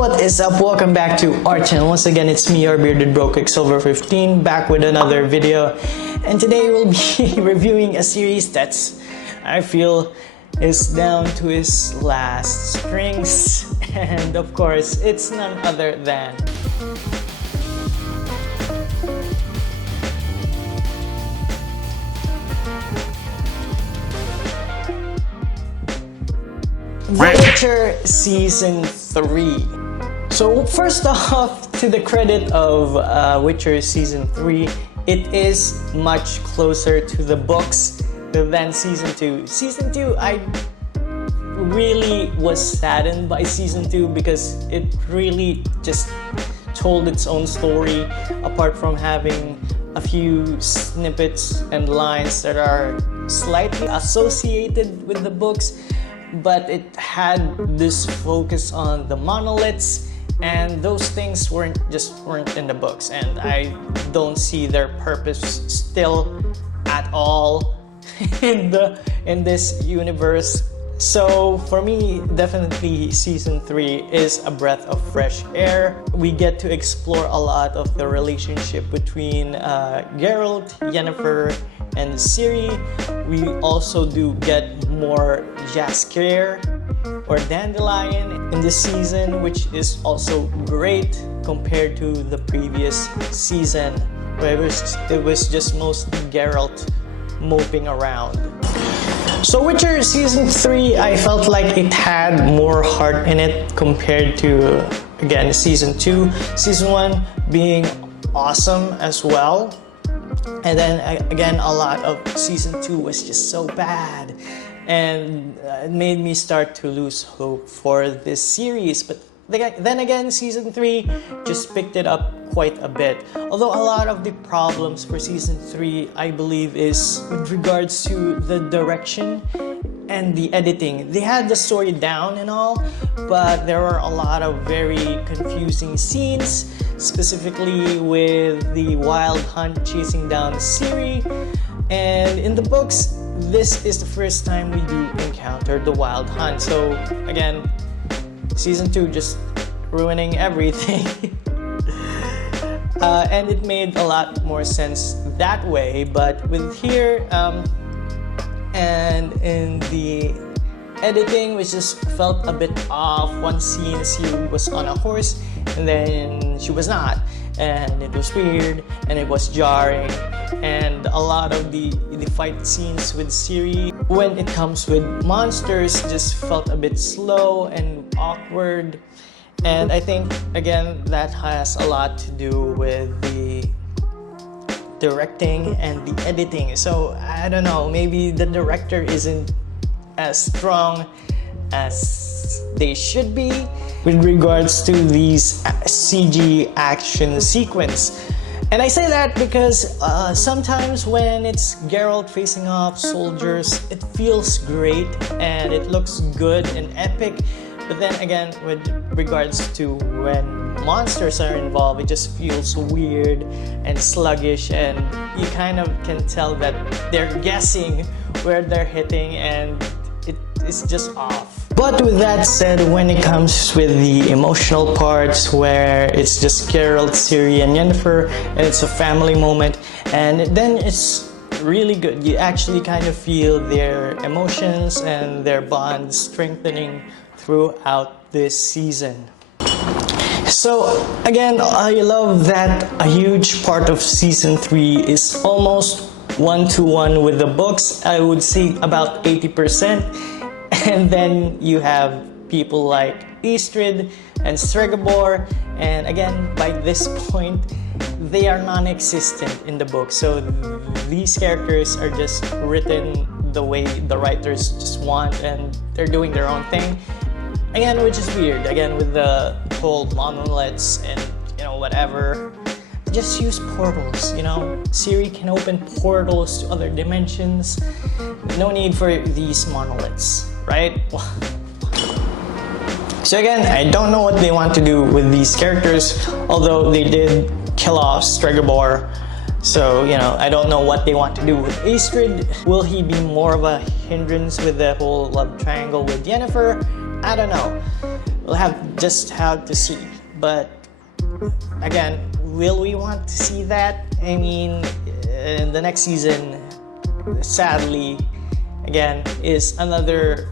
what is up? Welcome back to our channel. Once again, it's me, your bearded bro, QuickSilver15, back with another video. And today we'll be reviewing a series that's, I feel, is down to its last strings. And of course, it's none other than The Witcher Season 3. So first off, to the credit of Witcher Season 3, it is much closer to the books than Season 2. Season 2, I really was saddened by Season 2 because it really just told its own story, apart from having a few snippets and lines that are slightly associated with the books. But it had this focus on the monoliths, and those things weren't in the books, and I don't see their purpose still at all in this universe. So for me, definitely Season 3 is a breath of fresh air. We get to explore a lot of the relationship between Geralt, Yennefer, and Ciri. We also do get more Jaskier or Dandelion in this season, which is also great compared to the previous season, where it was just mostly Geralt moping around. So Witcher Season 3, I felt like it had more heart in it compared to, again, Season 2. Season 1 being awesome as well. And then again, a lot of Season 2 was just so bad. And it made me start to lose hope for this series. But then again, Season 3 just picked it up quite a bit. Although a lot of the problems for Season 3, I believe, is with regards to the direction and the editing. They had the story down and all, but there were a lot of very confusing scenes, specifically with the wild hunt chasing down Ciri. And in the books, this is the first time we do encounter the wild hunt. So again, Season 2 just ruining everything. And it made a lot more sense that way, but with here and in the editing, which just felt a bit off. One scene, Ciri was on a horse and then she was not, and it was weird and it was jarring. And a lot of the fight scenes with Ciri, when it comes with monsters, just felt a bit slow and awkward. And I think, again, that has a lot to do with the directing and the editing. So I don't know, maybe the director isn't as strong as they should be with regards to these CG action sequence. And I say that because sometimes when it's Geralt facing off soldiers, it feels great and it looks good and epic. But then again, with regards to when monsters are involved, it just feels weird and sluggish, and you kind of can tell that they're guessing where they're hitting and it is just off. But with that said, when it comes with the emotional parts where it's just Geralt, Ciri, and Yennefer, and it's a family moment, and then it's really good. You actually kind of feel their emotions and their bonds strengthening throughout this season. So again, I love that a huge part of Season 3 is almost one-to-one with the books. I would say about 80%. And then you have people like Istrid and Stregobor, and again, by this point, they are non-existent in the book. So these characters are just written the way the writers just want, and they're doing their own thing. Again, which is weird, again, with the whole monoliths and, you know, whatever. Just use portals, you know? Ciri can open portals to other dimensions. No need for these monoliths, right? So again, I don't know what they want to do with these characters, although they did kill off Stregobor. So, you know, I don't know what they want to do with Istrid. Will he be more of a hindrance with the whole love triangle with Yennefer? I don't know. we'll just have to see. But again, will we want to see that? I mean, in the next season, sadly, again, is another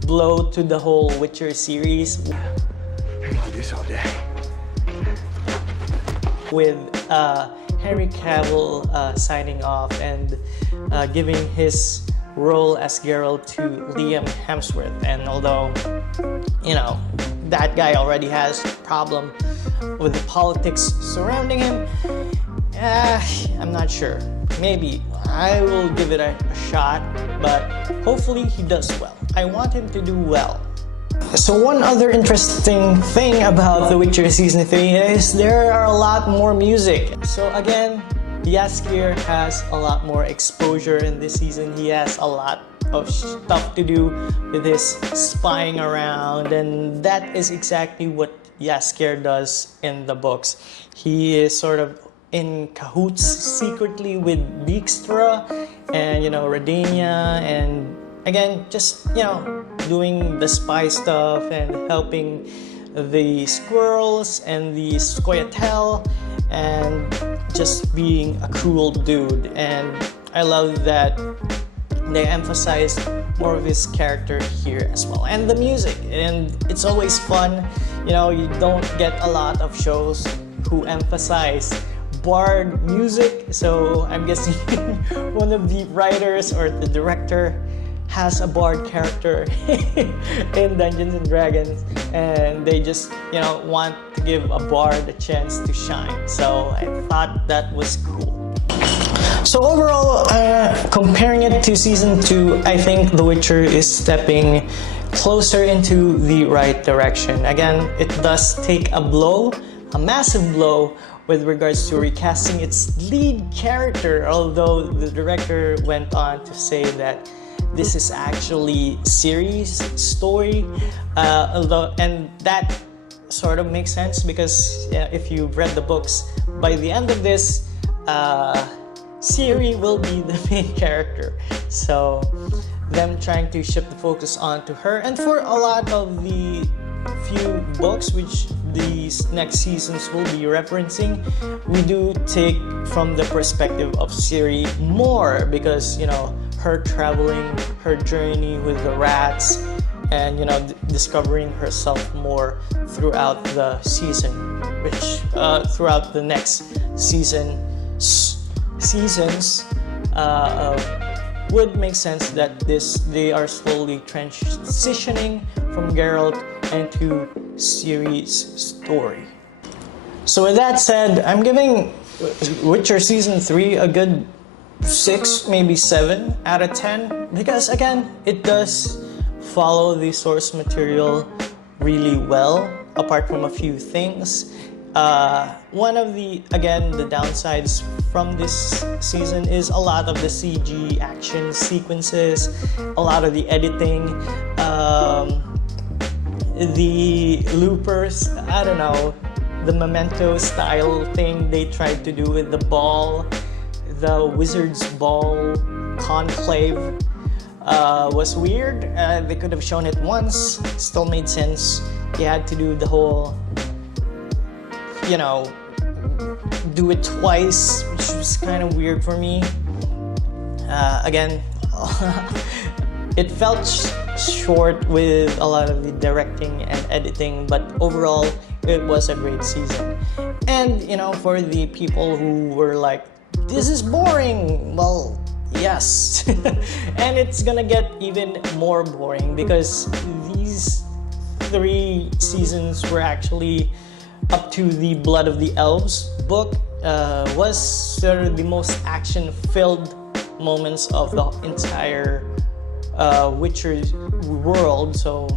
blow to the whole Witcher series. I can do this all day. With Henry Cavill signing off and giving his role as Geralt to Liam Hemsworth. And although, you know, that guy already has a problem with the politics surrounding him, I'm not sure. Maybe I will give it a shot, but hopefully he does well. I want him to do well. So one other interesting thing about The Witcher Season 3 is there are a lot more music. So again, Jaskier has a lot more exposure in this season. He has a lot of stuff to do with his spying around, and that is exactly what Jaskier does in the books. He is sort of in cahoots secretly with Dijkstra and, you know, Redania, and again, just, you know, doing the spy stuff and helping the squirrels and the Scoia'tael and just being a cool dude. And I love that they emphasize more of his character here as well, and the music, and it's always fun. You know, you don't get a lot of shows who emphasize bard music, so I'm guessing one of the writers or the director has a bard character in Dungeons and Dragons, and they just, you know, want to give a bard a chance to shine. So I thought that was cool. So overall, comparing it to Season 2, I think The Witcher is stepping closer into the right direction. Again, it does take a blow, a massive blow, with regards to recasting its lead character, although the director went on to say that this is actually series story, and that sort of makes sense because if you've read the books, by the end of this, Ciri will be the main character. So them trying to shift the focus onto her, and for a lot of the few books which these next seasons will be referencing, we do take from the perspective of Ciri more, because, you know, her traveling, her journey with the rats, and, you know, discovering herself more throughout the season, which throughout the next seasons would make sense that they are slowly transitioning from Geralt into Ciri's story. So with that said, I'm giving Witcher Season 3 a good 6, maybe 7 out of 10, because again, it does follow the source material really well, apart from a few things. One of the downsides from this season is a lot of the CG action sequences, a lot of the editing, the loopers, I don't know, the Memento style thing they tried to do with the ball, the Wizard's Ball conclave was weird. They could have shown it once, still made sense. You had to do the whole, you know, do it twice, which was kind of weird for me. Again, it felt short with a lot of the directing and editing, but overall, it was a great season. And, you know, for the people who were like, this is boring, well, yes. And it's gonna get even more boring because these 3 seasons were actually up to the Blood of the Elves book, was sort of the most action-filled moments of the entire Witcher world. So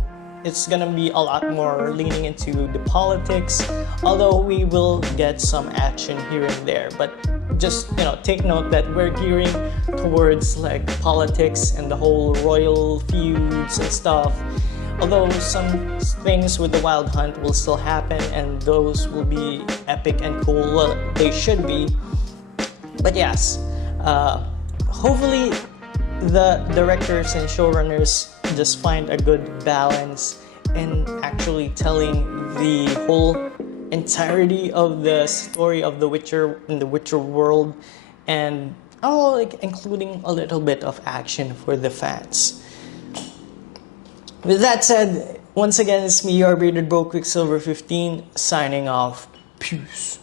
it's gonna be a lot more leaning into the politics, although we will get some action here and there. But just, you know, take note that we're gearing towards like politics and the whole royal feuds and stuff. Although some things with the Wild Hunt will still happen, and those will be epic and cool. Well, they should be. But yes, hopefully the directors and showrunners just find a good balance and actually telling the whole entirety of the story of The Witcher in the Witcher world, and like including a little bit of action for the fans. With that said, once again, it's me, your bearded bro, QuickSilver 15, signing off. Peace.